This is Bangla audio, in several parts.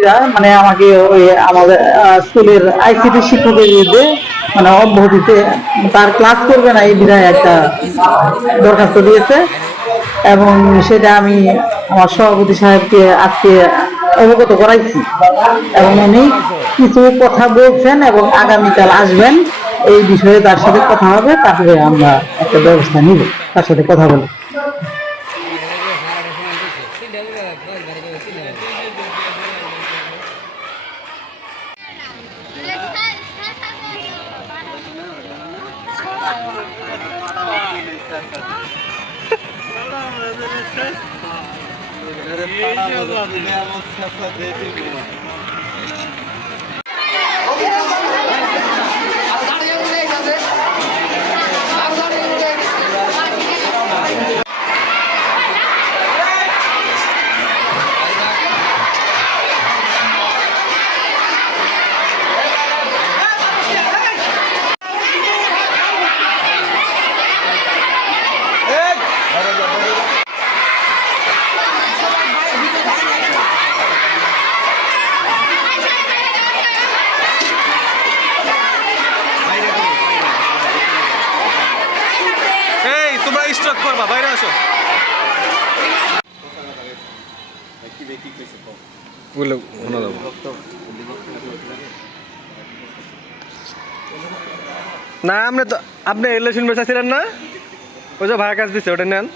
এরা মানে আমাকে ওই আমাদের স্কুলের আইসিটি শিক্ষকের বিরুদ্ধে মানে অব্যাহতিতে তার ক্লাস করবে না, এই বিধায় একটা দরখাস্ত দিয়েছে। এবং সেটা আমি আমার সভাপতি সাহেবকে আজকে অবগত করাইছি। এবং উনি কিছু কথা বলছেন এবং আগামীকাল আসবেন। এই বিষয়ে তার সাথে কথা হবে, তারপরে আমরা একটা ব্যবস্থা নিব। তার সাথে কথা বলে Nereye gidiyorlar? Ne yapalım? Ne yapalım? Ne yapalım? তোমরা স্টক করবা, বাইরে আসো। বলে শোনা যাব না, আপনি তো আপনি এলে শুনবে চাইছিলেন না? ওই যে ভাড়া কাজ দিচ্ছে ওটা নেন।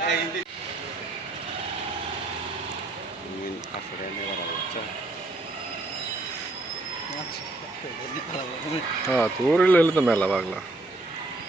হ্যাঁ তোর এলে তো মেলা পাগলা।